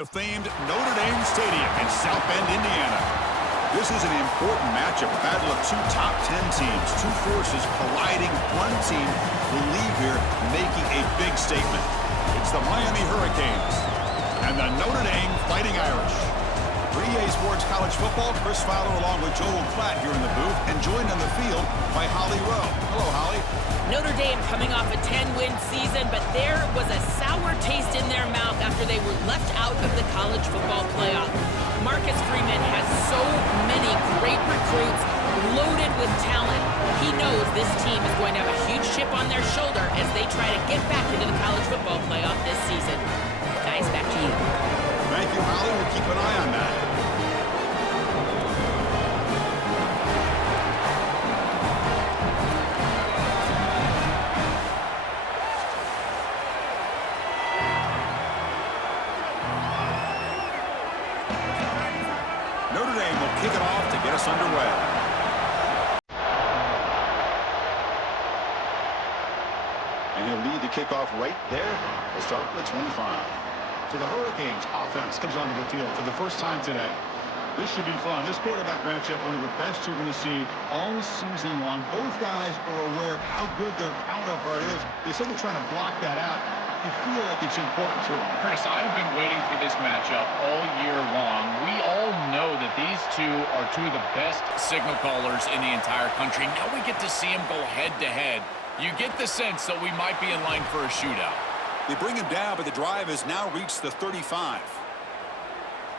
The famed Notre Dame Stadium in South Bend, Indiana. This is an important matchup, a battle of two top 10 teams, two forces colliding. One team will leave here making a big statement. It's the Miami Hurricanes and the Notre Dame Fighting Irish. For EA Sports College Football, Chris Fowler along with Joel Klatt here in the booth, and joined on the field by Holly Rowe. Hello, Holly. Notre Dame coming off a 10-win season, but there was a sour taste in their mouth after they were left out of the college football playoff. Marcus Freeman has so many great recruits, loaded with talent. He knows this team is going to have a huge chip on their shoulder as they try to get back into the college football playoff this season. Guys, back to you. Thank you, Holly. We'll keep an eye on that. Notre Dame will kick it off to get us underway. And he'll lead the kickoff right there. We'll start with 25. So the Hurricanes offense comes onto the field for the first time today. This should be fun. This quarterback matchup, one of the best you're going to see all season long. Both guys are aware of how good their counterpart is. They said they're trying to block that out. You feel like it's important to them. Chris, I've been waiting for this matchup all year long. We all know that these two are two of the best signal callers in the entire country. Now we get to see them go head-to-head. You get the sense that we might be in line for a shootout. They bring him down, but the drive has now reached the 35.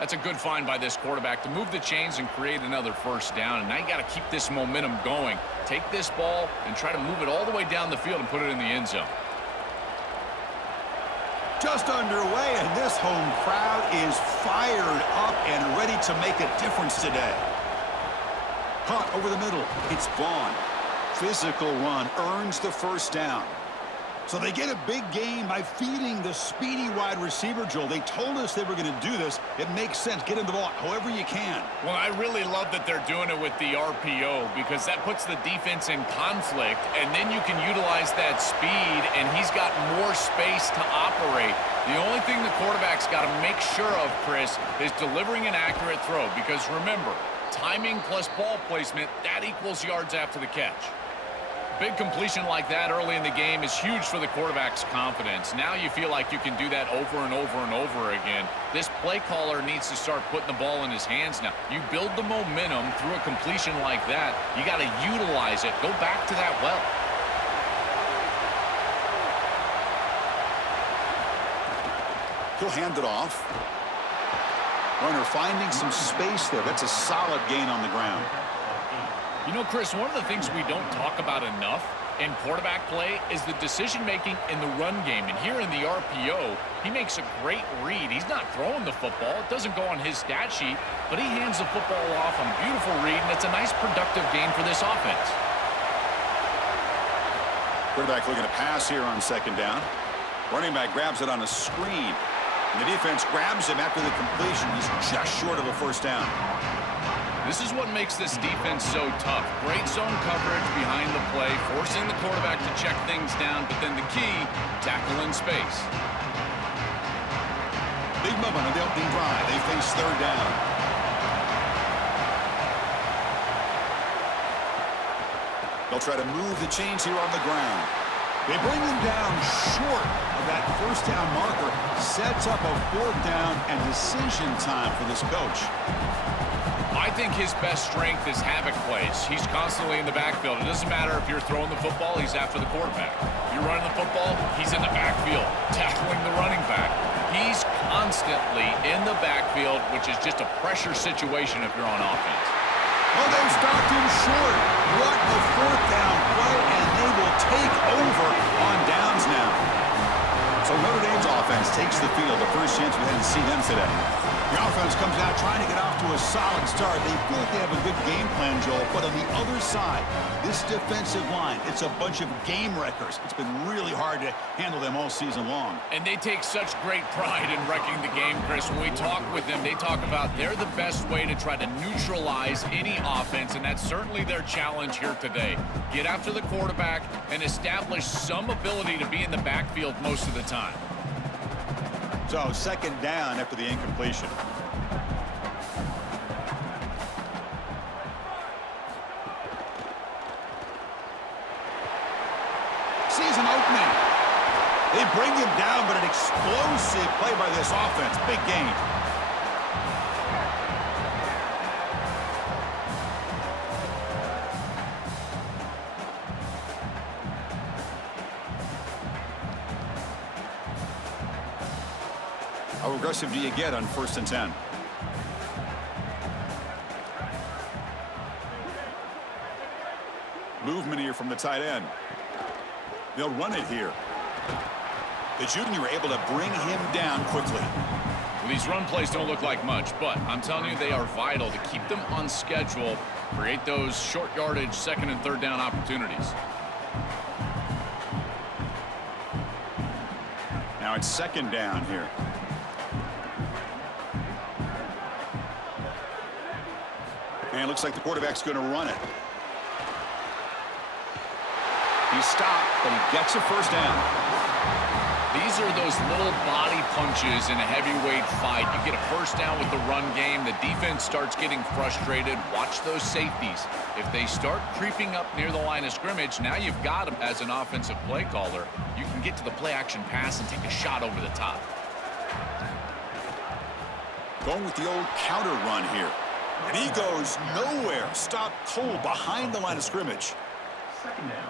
That's a good find by this quarterback to move the chains and create another first down. And now you got to keep this momentum going. Take this ball and try to move it all the way down the field and put it in the end zone. Just underway, and this home crowd is fired up and ready to make a difference today. Caught over the middle. It's Vaughn. Physical run earns the first down. So they get a big gain by feeding the speedy wide receiver, Joel. They told us they were going to do this. It makes sense. Get him the ball however you can. Well, I really love that they're doing it with the RPO because that puts the defense in conflict, and then you can utilize that speed, and he's got more space to operate. The only thing the quarterback's got to make sure of, Chris, is delivering an accurate throw because, remember, timing plus ball placement, that equals yards after the catch. Big completion like that early in the game is huge for the quarterback's confidence. Now you feel like you can do that over and over and over again. This play caller needs to start putting the ball in his hands now. You build the momentum through a completion like that. You got to utilize it. Go back to that well. He'll hand it off. Runner finding some space there. That's a solid gain on the ground. You know, Chris, one of the things we don't talk about enough in quarterback play is the decision-making in the run game. And here in the RPO, he makes a great read. He's not throwing the football. It doesn't go on his stat sheet, but he hands the football off on a beautiful read, and it's a nice productive game for this offense. Quarterback looking to pass here on second down. Running back grabs it on a screen. And the defense grabs him after the completion. He's just short of a first down. This is what makes this defense so tough. Great zone coverage behind the play, forcing the quarterback to check things down, but then the key, tackle in space. Big moment on the opening drive. They face third down. They'll try to move the chains here on the ground. They bring them down short of that first down marker. Sets up a fourth down and decision time for this coach. I think his best strength is havoc plays. He's constantly in the backfield. It doesn't matter if you're throwing the football, he's after the quarterback. You're running the football, he's in the backfield, tackling the running back. He's constantly in the backfield, which is just a pressure situation if you're on offense. Oh, they stopped him short. What a fourth down play, and they will take over on downs now. So Notre Dame's offense takes the field. The first chance we had to see them today. The offense comes out trying to get off to a solid start. They feel like they have a good game plan, Joel. But on the other side, this defensive line, it's a bunch of game wreckers. It's been really hard to handle them all season long. And they take such great pride in wrecking the game, Chris. When we talk with them, they talk about they're the best way to try to neutralize any offense, and that's certainly their challenge here today. Get after the quarterback and establish some ability to be in the backfield most of the time. So second down after the incompletion. Sees an opening. They bring him down, but an explosive play by this offense. Big gain. How aggressive do you get on 1st and 10? Movement here from the tight end. They'll run it here. The junior able to bring him down quickly. Well, these run plays don't look like much, but I'm telling you, they are vital to keep them on schedule, create those short yardage 2nd and 3rd down opportunities. Now it's 2nd down here. And it looks like the quarterback's going to run it. He's stopped, but he gets a 1st down. These are those little body punches in a heavyweight fight. You get a 1st down with the run game. The defense starts getting frustrated. Watch those safeties. If they start creeping up near the line of scrimmage, now you've got them as an offensive play caller. You can get to the play-action pass and take a shot over the top. Going with the old counter run here. And he goes nowhere. Stopped cold behind the line of scrimmage.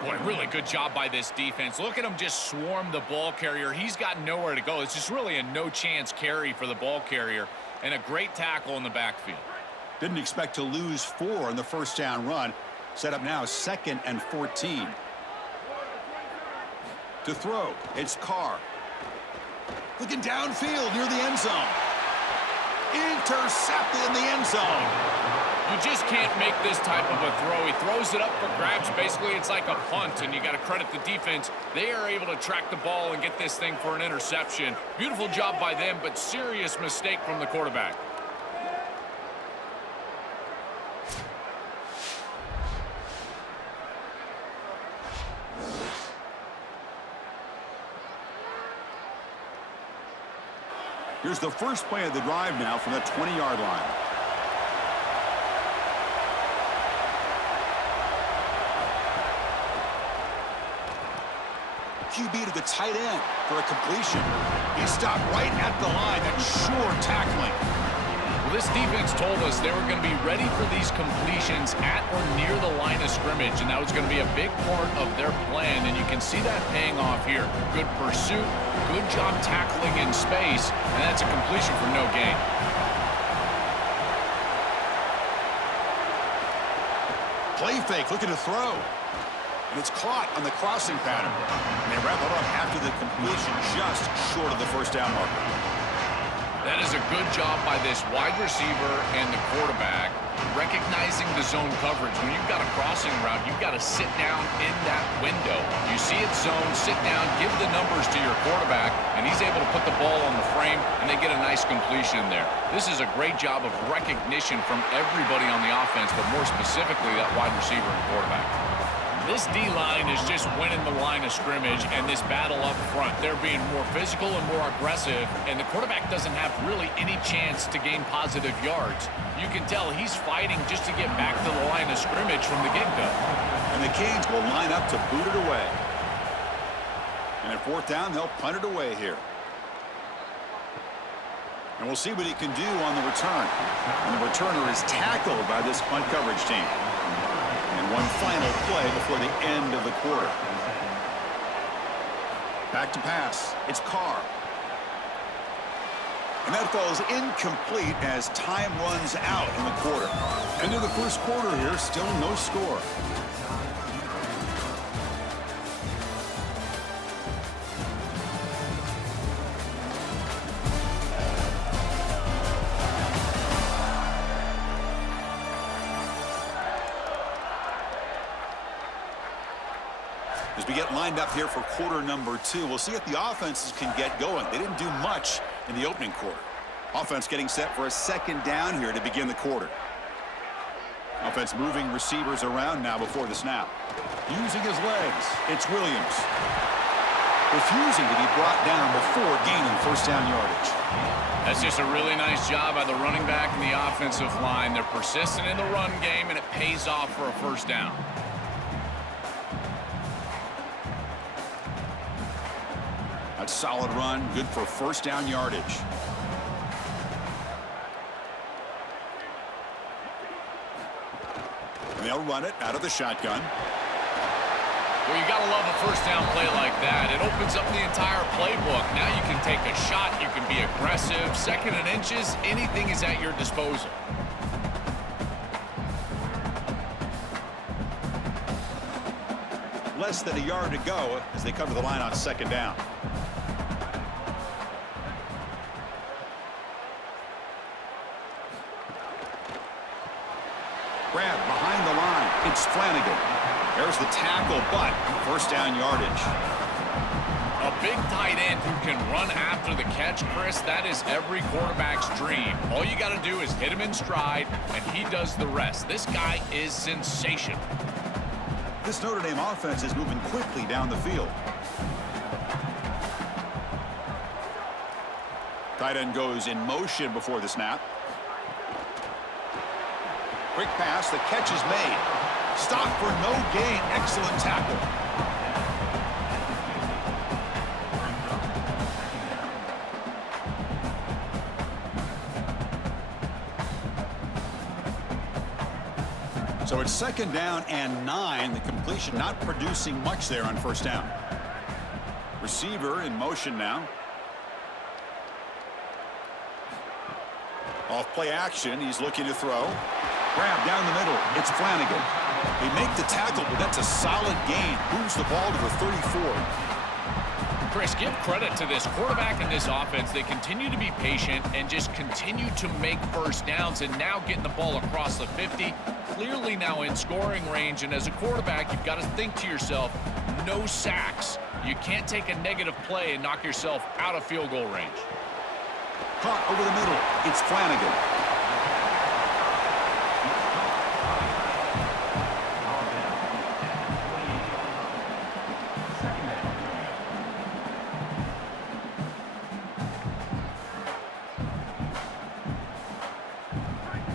Boy, really good job by this defense. Look at him just swarm the ball carrier. He's got nowhere to go. It's just really a no-chance carry for the ball carrier, and a great tackle in the backfield. Didn't expect to lose 4 on the 1st down run. Set up now 2nd and 14. To throw, it's Carr. Looking downfield near the end zone. Intercepted in the end zone. You just can't make this type of a throw. He throws it up for grabs. Basically, it's like a punt, and you got to credit the defense. They are able to track the ball and get this thing for an interception. Beautiful job by them, but serious mistake from the quarterback. Here's the first play of the drive now from the 20-yard line. QB to the tight end for a completion. He stopped right at the line. That's sure tackling. Well, this defense told us they were going to be ready for these completions at or near the line of scrimmage, and that was going to be a big part of their plan, and you can see that paying off here. Good pursuit, good job tackling in space, and that's a completion for no gain. Play fake, looking to throw. And it's caught on the crossing pattern. And they wrap it up after the completion, just short of the 1st down marker. That is a good job by this wide receiver and the quarterback recognizing the zone coverage. When you've got a crossing route, you've got to sit down in that window. You see it zone, sit down, give the numbers to your quarterback, and he's able to put the ball on the frame, and they get a nice completion there. This is a great job of recognition from everybody on the offense, but more specifically that wide receiver and quarterback. This D-line is just winning the line of scrimmage and this battle up front. They're being more physical and more aggressive, and the quarterback doesn't have really any chance to gain positive yards. You can tell he's fighting just to get back to the line of scrimmage from the get-go. And the Canes will line up to boot it away. And at 4th down, they'll punt it away here. And we'll see what he can do on the return. And the returner is tackled by this punt coverage team. And one final play before the end of the quarter. Back to pass. It's Carr. And that falls incomplete as time runs out in the quarter. End of the 1st quarter here, still no score. As we get lined up here for quarter number 2, we'll see if the offenses can get going. They didn't do much in the opening quarter. Offense getting set for a 2nd down here to begin the quarter. Offense moving receivers around now before the snap. Using his legs, it's Williams. refusing to be brought down before gaining first down yardage. That's just a really nice job by the running back and the offensive line. They're persistent in the run game, and it pays off for a first down. A solid run, good for first down yardage. And they'll run it out of the shotgun. Well, you got to love a first down play like that. It opens up the entire playbook. Now you can take a shot. You can be aggressive. Second and inches, anything is at your disposal. Less than a yard to go as they come to the line on second down. Grab behind the line. It's Flanagan. There's the tackle, but first down yardage. A big tight end who can run after the catch, Chris, that is every quarterback's dream. All you got to do is hit him in stride, and he does the rest. This guy is sensational. This Notre Dame offense is moving quickly down the field. Tight end goes in motion before the snap. Quick pass, the catch is made. Stop for no gain. Excellent tackle. So it's second down and 9. The completion not producing much there on first down. Receiver in motion now. Off play action. He's looking to throw. Grab down the middle. It's Flanagan. They make the tackle, but that's a solid gain. Moves the ball to the 34. Chris, give credit to this quarterback and this offense. They continue to be patient and just continue to make first downs, and now getting the ball across the 50, clearly now in scoring range. And as a quarterback, you've got to think to yourself, no sacks. You can't take a negative play and knock yourself out of field goal range. Caught over the middle. It's Flanagan.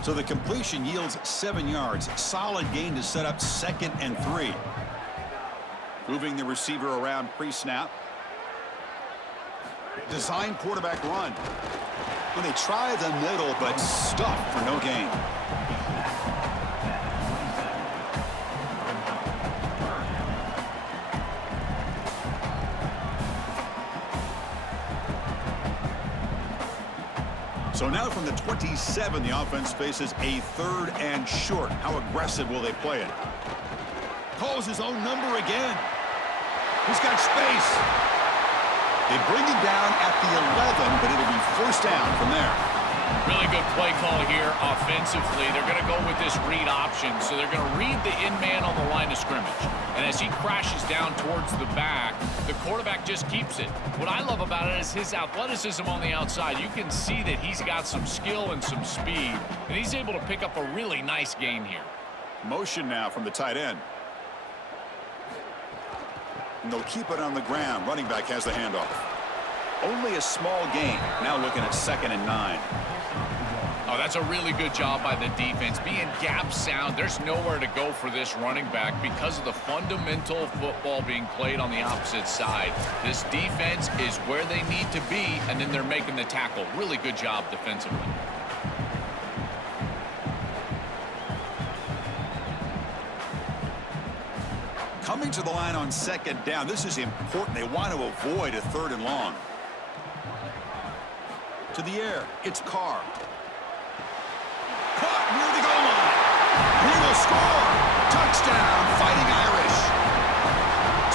So the completion yields 7 yards. Solid gain to set up second and 3. Moving the receiver around pre-snap. Design quarterback run. When they try the middle, but stuffed for no gain. So now from the 27, the offense faces a 3rd and short. How aggressive will they play it? Calls his own number again. He's got space. They bring him down at the 11, but it'll be first down from there. Really good play call here offensively. They're going to go with this read option. So they're going to read the in-man on the line of scrimmage. And as he crashes down towards the back, the quarterback just keeps it. What I love about it is his athleticism on the outside. You can see that he's got some skill and some speed, and he's able to pick up a really nice gain here. Motion now from the tight end. And they'll keep it on the ground. Running back has the handoff. Only a small gain. Now looking at 2nd and 9. Oh, that's a really good job by the defense. Being gap sound, there's nowhere to go for this running back because of the fundamental football being played on the opposite side. This defense is where they need to be, and then they're making the tackle. Really good job defensively. Coming to the line on 2nd down. This is important. They want to avoid a 3rd and long. To the air. It's Carr. Caught near the goal line. He will score. Touchdown, Fighting Irish.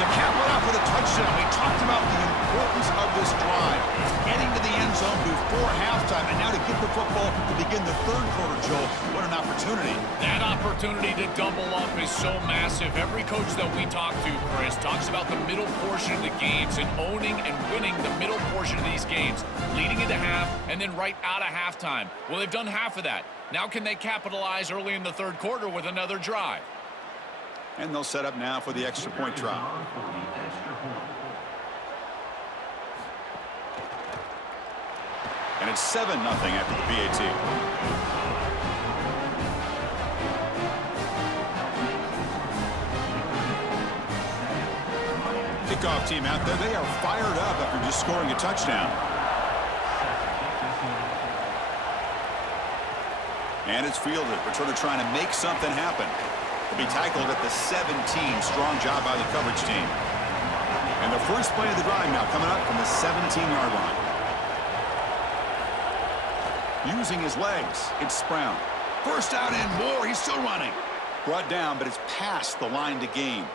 To cap it off with a touchdown, we talked about the importance of this drive. Getting to the end zone before halftime, and now to get the football to begin the 3rd quarter, Joel. What an opportunity. That opportunity to double up is so massive. Every coach that we talk to, Chris, talks about the middle portion of the games and owning and winning the middle portion of these games, leading into half and then right out of halftime. Well, they've done half of that. Now can they capitalize early in the 3rd quarter with another drive? And they'll set up now for the extra point try. And it's 7-0 after the PAT. Kickoff team out there. They are fired up after just scoring a touchdown. And it's fielded. Returner trying to make something happen. Will be tackled at the 17. Strong job by the coverage team. And the first play of the drive now coming up from the 17-yard line. Using his legs, it's Brown. First out and more. He's still running. Brought down, but it's past the line to gain.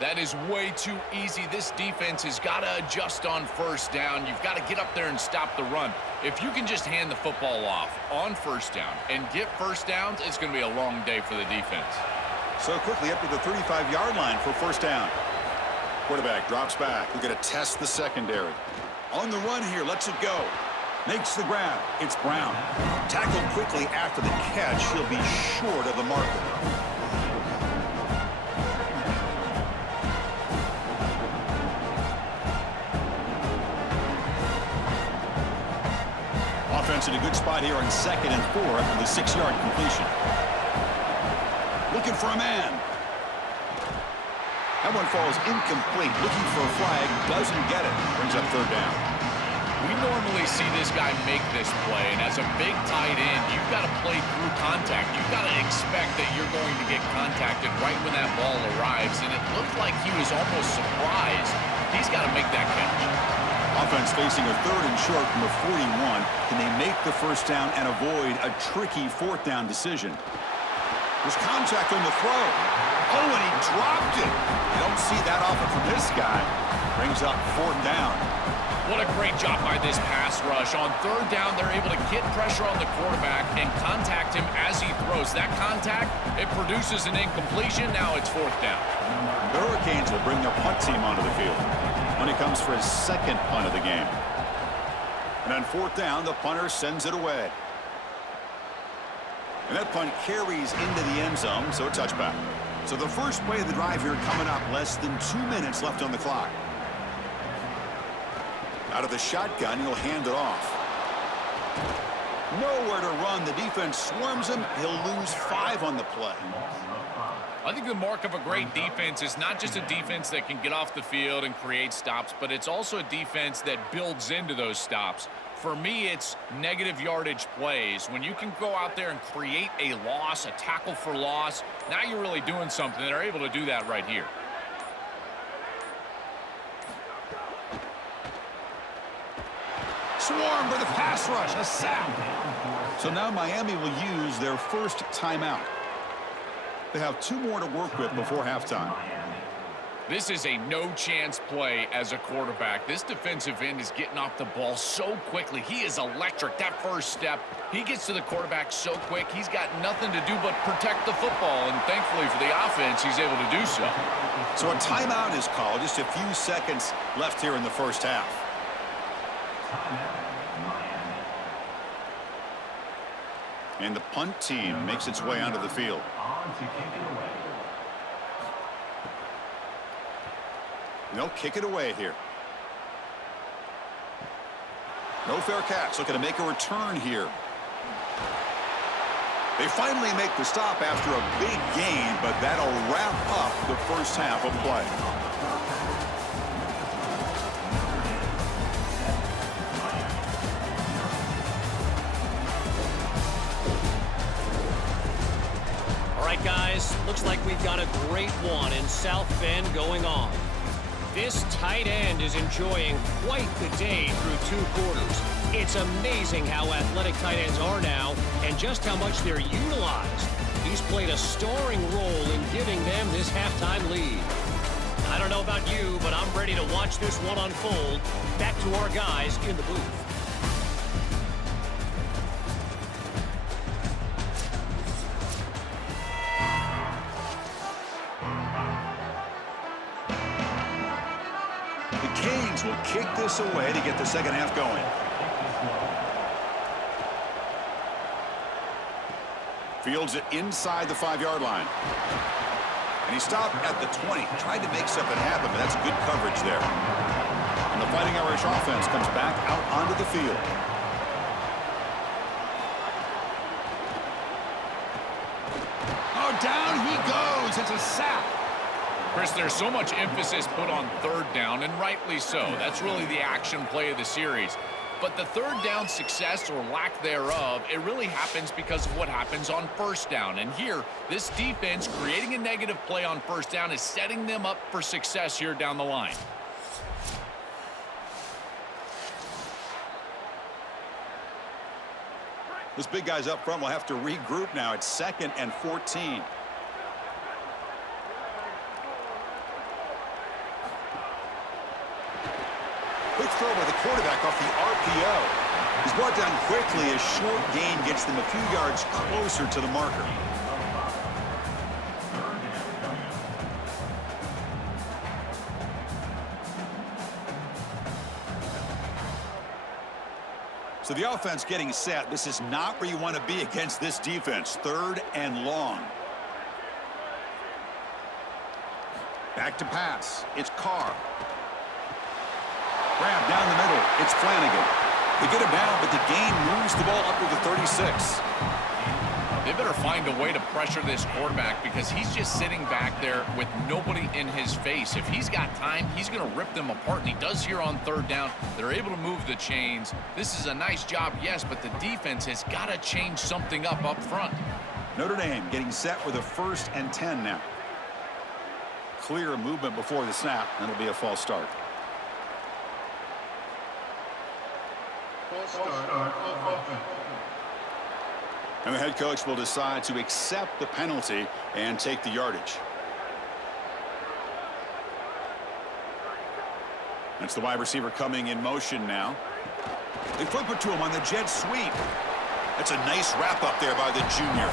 That is way too easy. This defense has got to adjust on first down. You've got to get up there and stop the run. If you can just hand the football off on first down and get first downs, it's going to be a long day for the defense. So quickly up to the 35-yard line for first down. Quarterback drops back. We're going to test the secondary. On the run here, lets it go. Makes the grab. It's Brown. Tackled quickly after the catch. He'll be short of the marker. Offense in a good spot here on 2nd and 4 after the 6-yard completion. Looking for a man. That one falls incomplete. Looking for a flag. Doesn't get it. Brings up third down. We normally see this guy make this play, and as a big tight end, you've got to play through contact. You've got to expect that you're going to get contacted right when that ball arrives, and it looked like he was almost surprised. He's got to make that catch. Offense facing a 3rd and short from the 41. Can they make the first down and avoid a tricky 4th down decision? There's contact on the throw. Oh, and he dropped it. You don't see that often from this guy. Brings up 4th down. What a great job by this pass rush. On 3rd down, they're able to get pressure on the quarterback and contact him as he throws. That contact, it produces an incompletion. Now it's 4th down. The Hurricanes will bring their punt team onto the field when it comes for his 2nd punt of the game. And on 4th down, the punter sends it away. And that punt carries into the end zone, so a touchback. So the first play of the drive here coming up, less than 2 minutes left on the clock. Out of the shotgun, he'll hand it off. Nowhere to run. The defense swarms him. He'll lose 5 on the play. I think the mark of a great defense is not just a defense that can get off the field and create stops, but it's also a defense that builds into those stops. For me, it's negative yardage plays. When you can go out there and create a loss, a tackle for loss, now you're really doing something. They're able to do that right here. Swarm with a pass rush, a sack. So now Miami will use their first timeout. They have 2 more to work with before halftime. This is a no-chance play as a quarterback. This defensive end is getting off the ball so quickly. He is electric. That first step, he gets to the quarterback so quick, he's got nothing to do but protect the football, and thankfully for the offense, he's able to do so. So a timeout is called. Just a few seconds left here in the first half. And the punt team makes its way onto the field. They'll kick it away here. No fair catch. Looking to make a return here. They finally make the stop after a big gain, but that'll wrap up the first half of play. All right, guys, looks like we've got a great one in South Bend going on. This tight end is enjoying quite the day through 2 quarters. It's amazing how athletic tight ends are now and just how much they're utilized. He's played a starring role in giving them this halftime lead. I don't know about you, but I'm ready to watch this one unfold. Back to our guys in the booth. Canes will kick this away to get the second half going. Fields it inside the 5-yard line. And he stopped at the 20. Tried to make something happen, but that's good coverage there. And the Fighting Irish offense comes back out onto the field. down he goes. It's a sack. Chris, there's so much emphasis put on third down, and rightly so. That's really the action play of the series. But the third down success or lack thereof, it really happens because of what happens on first down. And here, this defense creating a negative play on first down is setting them up for success here down the line. Those big guys up front will have to regroup now. It's 2nd and 14. Quick throw by the quarterback off the RPO. He's brought down quickly. A short gain gets them a few yards closer to the marker. So the offense getting set. This is not where you want to be against this defense. 3rd and long. Back to pass. It's Carr. Grab down the middle. It's Flanagan. They get him down, but the gain moves the ball up to the 36. They better find a way to pressure this quarterback because he's just sitting back there with nobody in his face. If he's got time, he's going to rip them apart, and he does here on third down. They're able to move the chains. This is a nice job, yes, but the defense has got to change something up front. Notre Dame getting set with a 1st and 10 now. Clear movement before the snap, and it'll be a false start. And the head coach will decide to accept the penalty and take the yardage. That's the wide receiver coming in motion now. They flip it to him on the jet sweep. That's a nice wrap up there by the junior.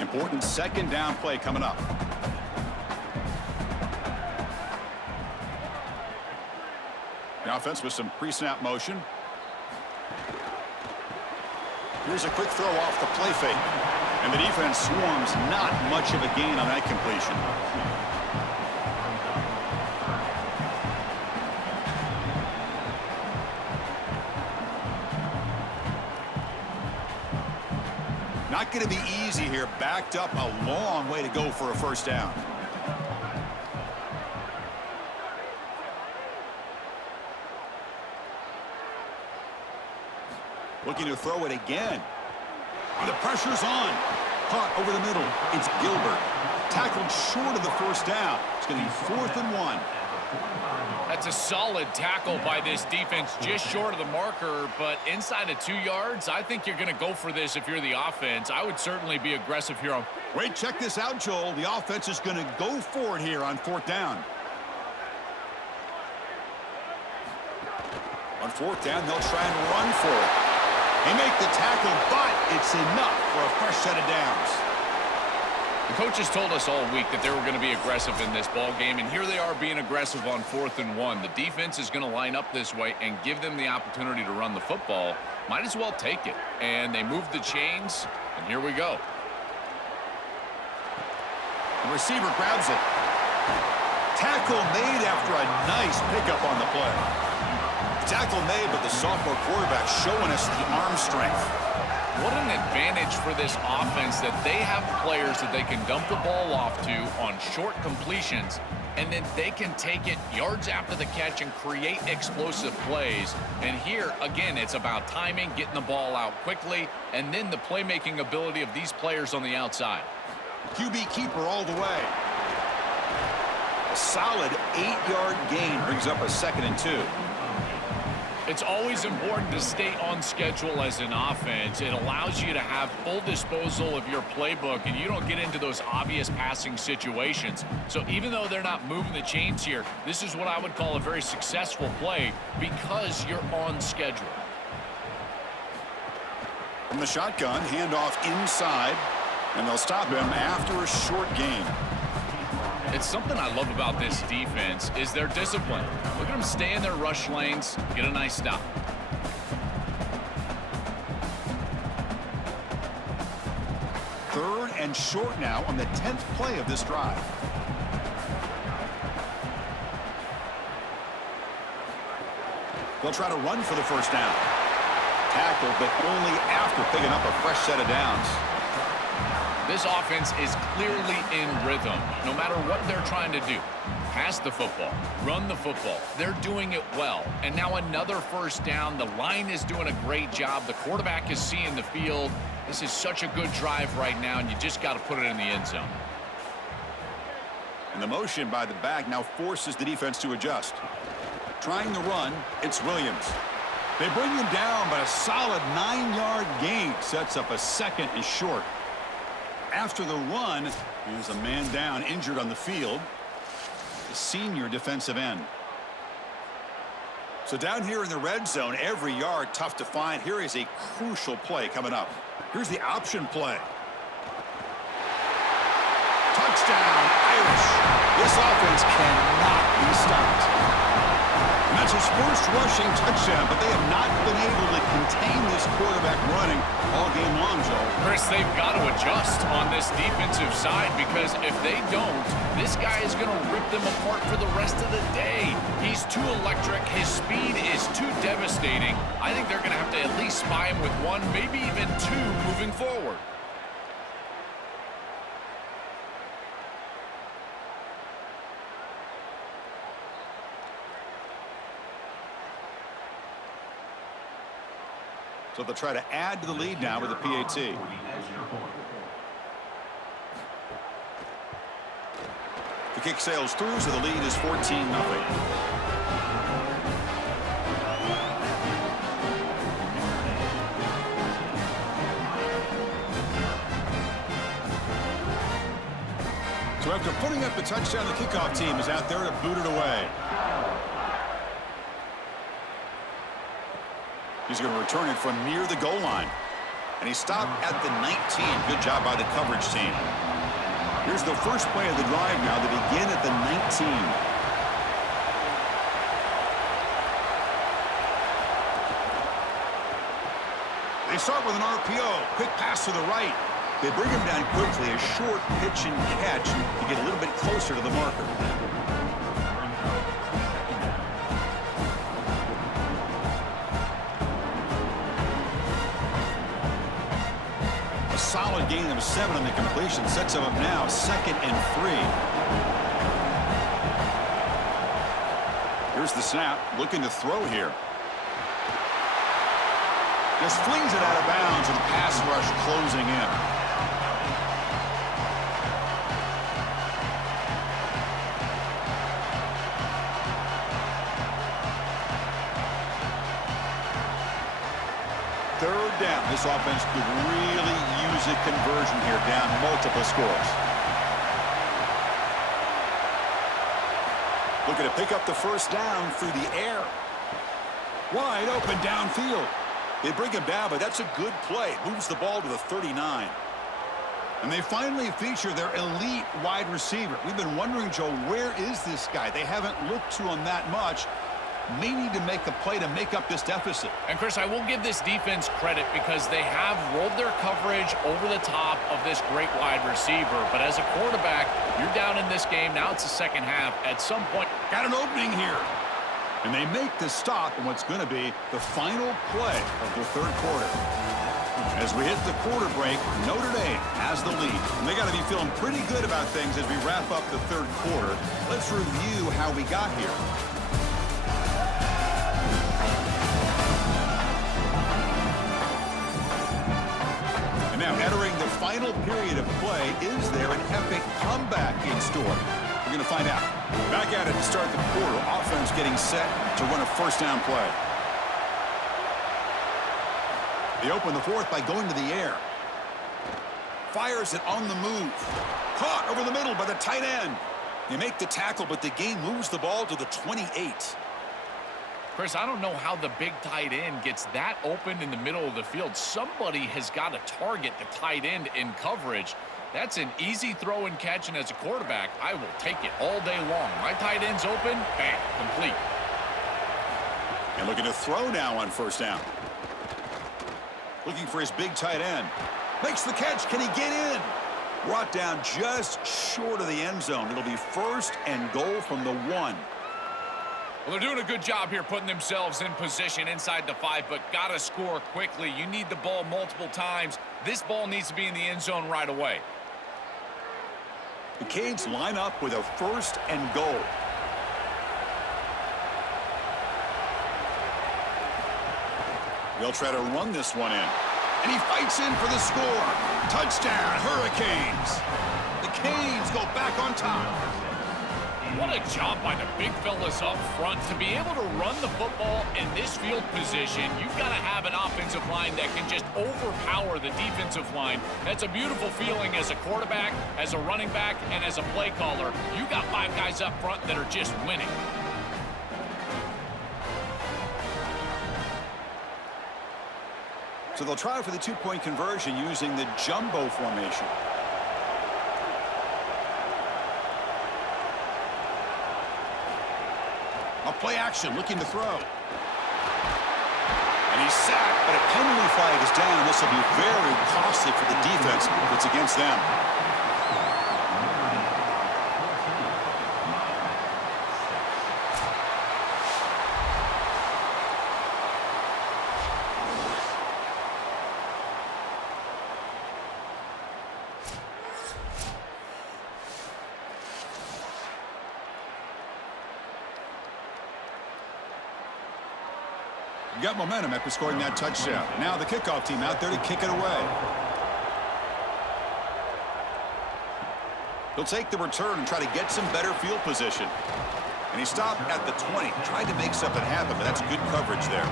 Important 2nd down play coming up. The offense with some pre-snap motion. Here's a quick throw off the play fake. And the defense swarms, not much of a gain on that completion. Not going to be easy here. Backed up a long way to go for a 1st down. Looking to throw it again. The pressure's on. Caught over the middle. It's Gilbert. Tackled short of the 1st down. It's going to be 4th and 1. That's a solid tackle by this defense, just short of the marker, but inside of 2 yards, I think you're going to go for this if you're the offense. I would certainly be aggressive here. Wait, check this out, Joel. The offense is going to go for it here on 4th down. On 4th down, they'll try and run for it. They make the tackle, but it's enough for a fresh set of downs. The coaches told us all week that they were going to be aggressive in this ball game, and here they are being aggressive on 4th and 1. The defense is going to line up this way and give them the opportunity to run the football. Might as well take it. And they move the chains, and here we go. The receiver grabs it. Tackle made after a nice pickup on the play. Tackle made, but the sophomore quarterback showing us the arm strength. What an advantage for this offense that they have players that they can dump the ball off to on short completions, and then they can take it yards after the catch and create explosive plays. And here, again, it's about timing, getting the ball out quickly, and then the playmaking ability of these players on the outside. QB keeper all the way. A solid 8-yard gain brings up a 2nd and 2. It's always important to stay on schedule as an offense. It allows you to have full disposal of your playbook, and you don't get into those obvious passing situations. So even though they're not moving the chains here, this is what I would call a very successful play because you're on schedule. From the shotgun, handoff inside, and they'll stop him after a short gain. It's something I love about this defense is their discipline. Look at them stay in their rush lanes, get a nice stop. Third and short now on the 10th play of this drive. They'll try to run for the first down. Tackle, but only after picking up a fresh set of downs. This offense is clearly in rhythm, no matter what they're trying to do. Pass the football, run the football. They're doing it well. And now another first down. The line is doing a great job. The quarterback is seeing the field. This is such a good drive right now, and you just got to put it in the end zone. And the motion by the back now forces the defense to adjust. Trying to run, it's Williams. They bring him down, but a solid 9-yard gain sets up a second and short. After the run, there's a man down, injured on the field. The senior defensive end. So down here in the red zone, every yard tough to find. Here is a crucial play coming up. Here's the option play. Touchdown, Irish. This offense cannot be stopped. And that's his first rushing touchdown, but they have not been able to contain this quarterback running all game long, Joe. Chris, they've got to adjust on this defensive side, because if they don't, this guy is going to rip them apart for the rest of the day. He's too electric. His speed is too devastating. I think they're going to have to at least spy him with one, maybe even two moving forward. So they'll try to add to the lead now with the PAT. The kick sails through, so the lead is 14-0. So after putting up the touchdown, the kickoff team is out there to boot it away. He's going to return it from near the goal line. And he stopped at the 19. Good job by the coverage team. Here's the first play of the drive now. They begin at the 19. They start with an RPO. Quick pass to the right. They bring him down quickly. A short pitch and catch to get a little bit closer to the marker. Solid gain of 7 on the completion. Sets him up now 2nd and 3. Here's the snap. Looking to throw here. Just flings it out of bounds, and the pass rush closing in. Third down. This offense could really use a conversion here, down multiple scores. Looking to pick up the first down through the air. Wide open downfield. They bring him down, but that's a good play. Moves the ball to the 39. And they finally feature their elite wide receiver. We've been wondering, Joe, where is this guy? They haven't looked to him that much. May need to make a play to make up this deficit. And, Chris, I will give this defense credit because they have rolled their coverage over the top of this great wide receiver. But as a quarterback, you're down in this game. Now it's the second half. At some point, got an opening here. And they make the stop on what's going to be the final play of the third quarter. As we hit the quarter break, Notre Dame has the lead. And they got to be feeling pretty good about things as we wrap up the third quarter. Let's review how we got here. And now entering the final period of play, is there an epic comeback in store? We're going to find out. Back at it to start the quarter. Offense getting set to run a first down play. They open the fourth by going to the air. Fires it on the move. Caught over the middle by the tight end. They make the tackle, but the game moves the ball to the 28. Chris, I don't know how the big tight end gets that open in the middle of the field. Somebody has got to target the tight end in coverage. That's an easy throw and catch, and as a quarterback, I will take it all day long. My tight end's open, bam, complete. And looking to throw now on first down. Looking for his big tight end. Makes the catch. Can he get in? Brought down just short of the end zone. It'll be 1st and goal from the 1. Well, they're doing a good job here putting themselves in position inside the 5, but got to score quickly. You need the ball multiple times. This ball needs to be in the end zone right away. The Canes line up with a 1st and goal. They'll try to run this one in. And he fights in for the score. Touchdown, Hurricanes. The Canes go back on top. What a job by the big fellas up front. To be able to run the football in this field position, you've got to have an offensive line that can just overpower the defensive line. That's a beautiful feeling as a quarterback, as a running back, and as a play caller. You got 5 guys up front that are just winning. So they'll try for the 2-point conversion using the jumbo formation. A play action, looking to throw. And he's sacked, but a penalty flag is down. This will be very costly for the defense if it's against them. Got momentum after scoring that touchdown. Now the kickoff team out there to kick it away. He'll take the return and try to get some better field position. And he stopped at the 20. Tried to make something happen, but that's good coverage there.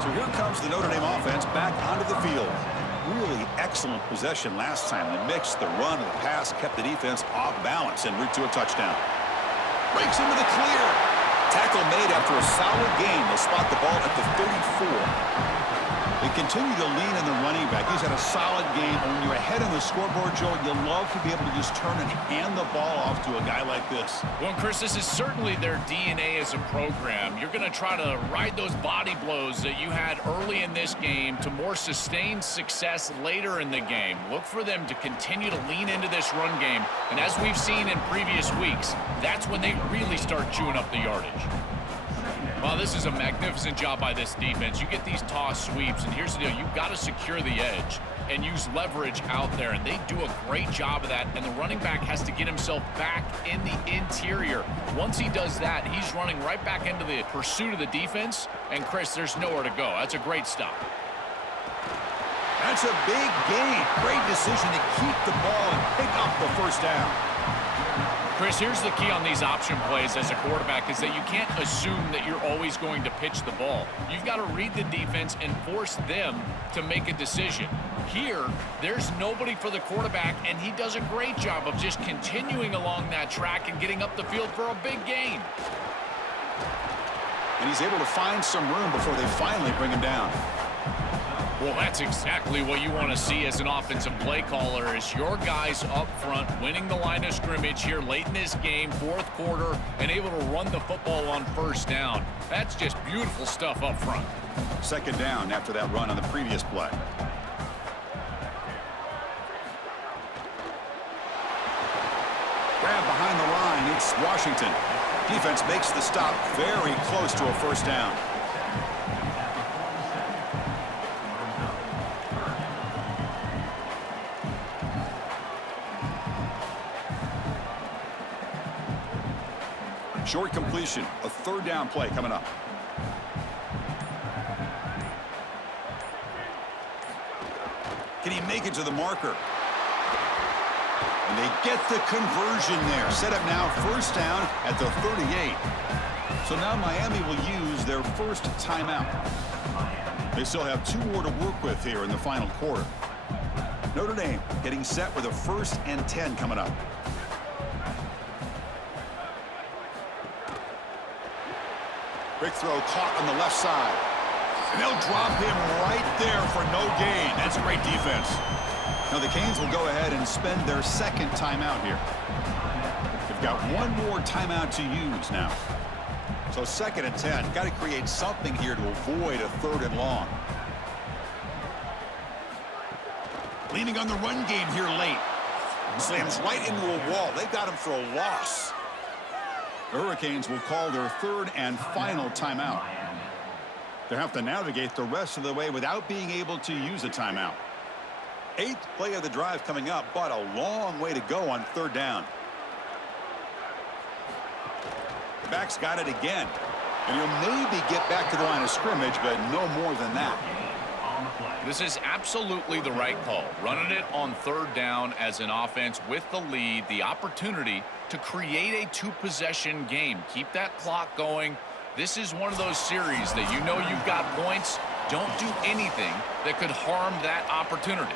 So here comes the Notre Dame offense back onto the field. Really excellent possession last time. The mix, the run, and the pass kept the defense off balance en route to a touchdown. Breaks into the clear. Tackle made after a solid game. They'll spot the ball at the 34. They continue to lean in the running back. He's had a solid game. When you're ahead on the scoreboard, Joe, you'll love to be able to just turn and hand the ball off to a guy like this. Well, Chris, this is certainly their DNA as a program. You're going to try to ride those body blows that you had early in this game to more sustained success later in the game. Look for them to continue to lean into this run game. And as we've seen in previous weeks, that's when they really start chewing up the yardage. Well, this is a magnificent job by this defense. You get these toss sweeps, and here's the deal. You've got to secure the edge and use leverage out there, and they do a great job of that, and the running back has to get himself back in the interior. Once he does that, he's running right back into the pursuit of the defense, and, Chris, there's nowhere to go. That's a great stop. That's a big gain. Great decision to keep the ball and pick up the first down. Chris, here's the key on these option plays as a quarterback is that you can't assume that you're always going to pitch the ball. You've got to read the defense and force them to make a decision. Here, there's nobody for the quarterback, and he does a great job of just continuing along that track and getting up the field for a big gain. And he's able to find some room before they finally bring him down. Well, that's exactly what you want to see as an offensive play caller is your guys up front winning the line of scrimmage here late in this game, fourth quarter, and able to run the football on first down. That's just beautiful stuff up front. Second down after that run on the previous play. Grab behind the line, it's Washington. Defense makes the stop very close to a first down. Short completion, a third down play coming up. Can he make it to the marker? And they get the conversion there. Set up now first down at the 38. So now Miami will use their first timeout. They still have 2 more to work with here in the final quarter. Notre Dame getting set with a 1st and 10 coming up. Quick throw caught on the left side. And they'll drop him right there for no gain. That's great defense. Now the Canes will go ahead and spend their second timeout here. They've got 1 more timeout to use now. So 2nd and 10. Got to create something here to avoid a 3rd and long. Leaning on the run game here late. Slams right into a wall. They've got him for a loss. The Hurricanes will call their third and final timeout. They have to navigate the rest of the way without being able to use a timeout. 8th play of the drive coming up, but a long way to go on third down. The back's got it again. And he'll maybe get back to the line of scrimmage, but no more than that. This is absolutely the right call. Running it on third down as an offense with the lead, the opportunity to create a two-possession game. Keep that clock going. This is one of those series that you know you've got points. Don't do anything that could harm that opportunity.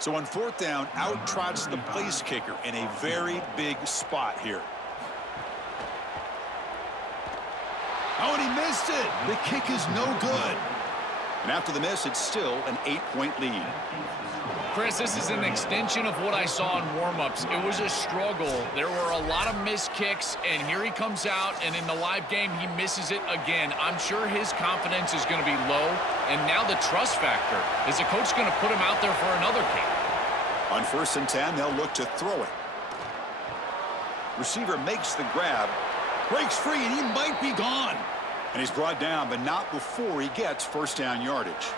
So on fourth down, out trots the place kicker in a very big spot here. Oh, and he missed it. The kick is no good. And after the miss, it's still an 8-point lead. Chris, this is an extension of what I saw in warm-ups. It was a struggle. There were a lot of missed kicks, and here he comes out, and in the live game, he misses it again. I'm sure his confidence is going to be low, and now the trust factor. Is the coach going to put him out there for another kick? On 1st and 10, they'll look to throw it. Receiver makes the grab, breaks free, and he might be gone. And he's brought down, but not before he gets first down yardage.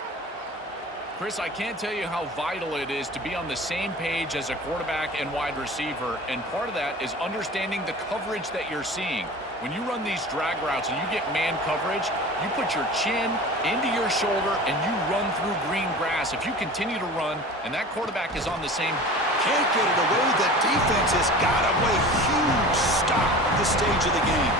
Chris, I can't tell you how vital it is to be on the same page as a quarterback and wide receiver, and part of that is understanding the coverage that you're seeing. When you run these drag routes and you get man coverage, you put your chin into your shoulder and you run through green grass. If you continue to run and that quarterback is on the same... Can't get it away. The defense has got away. Huge stop at this stage of the game.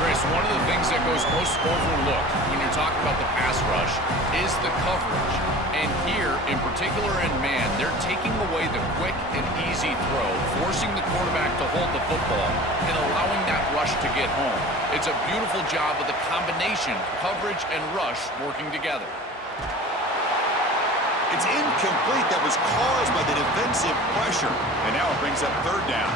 Chris, one of the things that goes most overlooked when you're talking about the pass rush is the coverage. And here, in particular in man, they're taking away the quick and easy throw, forcing the quarterback to hold the football and allowing that rush to get home. It's a beautiful job of the combination, coverage and rush working together. It's incomplete. That was caused by the defensive pressure. And now it brings up third down.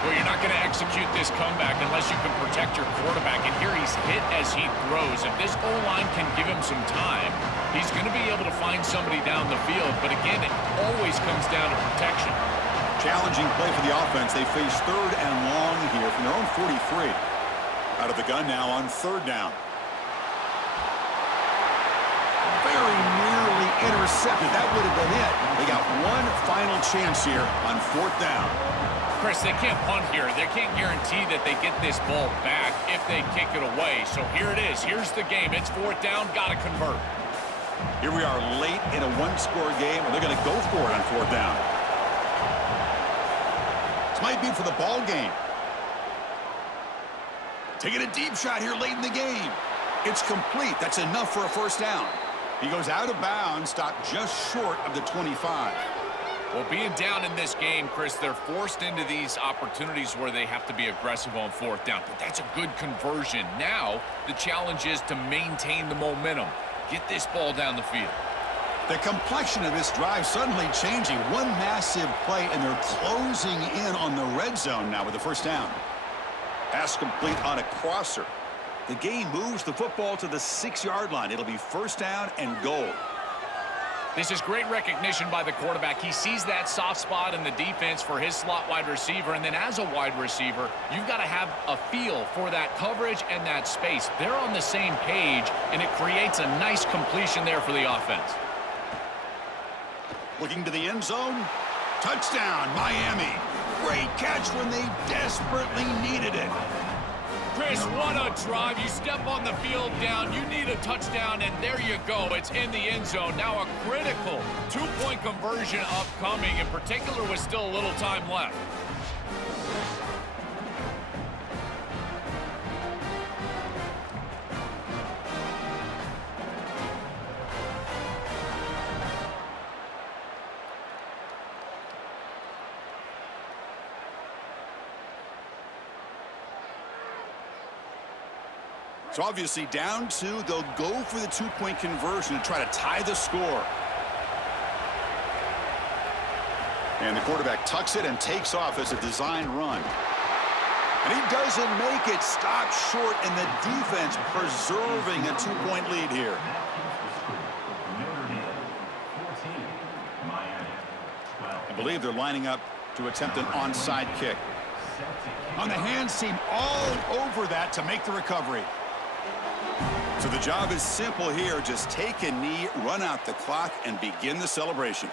Well, you're not going to execute this comeback unless you can protect your quarterback. And here he's hit as he throws. If this O-line can give him some time, he's going to be able to find somebody down the field. But again, it always comes down to protection. Challenging play for the offense. They face third and long here from their own 43. Out of the gun now on third down. Very nearly intercepted. That would have been it. They got one final chance here on fourth down. Chris, they can't punt here. They can't guarantee that they get this ball back if they kick it away. So here it is. Here's the game. It's fourth down. Got to convert. Here we are late in a one-score game, and they're going to go for it on fourth down. This might be for the ball game. Taking a deep shot here late in the game. It's complete. That's enough for a first down. He goes out of bounds, stopped just short of the 25. Well, being down in this game, Chris, they're forced into these opportunities where they have to be aggressive on fourth down. But that's a good conversion. Now, the challenge is to maintain the momentum. Get this ball down the field. The complexion of this drive suddenly changing. One massive play, and they're closing in on the red zone now with the first down. Pass complete on a crosser. The game moves the football to the 6-yard line. It'll be first down and goal. This is great recognition by the quarterback. He sees that soft spot in the defense for his slot wide receiver, and then as a wide receiver, you've got to have a feel for that coverage and that space. They're on the same page, and it creates a nice completion there for the offense. Looking to the end zone. Touchdown, Miami. Great catch when they desperately needed it. Chris, what a drive. You step on the field down, you need a touchdown, and there you go. It's in the end zone. Now a critical two-point conversion upcoming, in particular with still a little time left. So obviously down two, they'll go for the two-point conversion to try to tie the score. And the quarterback tucks it and takes off as a design run. And he doesn't make it. Stopped short, and the defense preserving a two-point lead here. believe they're lining up to attempt an onside kick. On the hands team all over that to make the recovery. So the job is simple here. Just take a knee, run out the clock, and begin the celebration.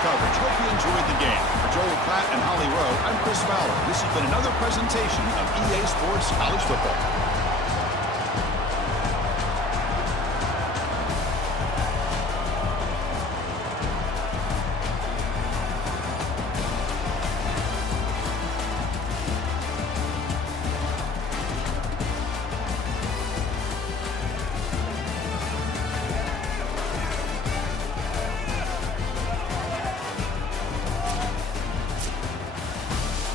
Coverage. Hope you enjoyed the game. For Joel Pratt and Holly Rowe, I'm Chris Fowler. This has been another presentation of EA Sports College Football.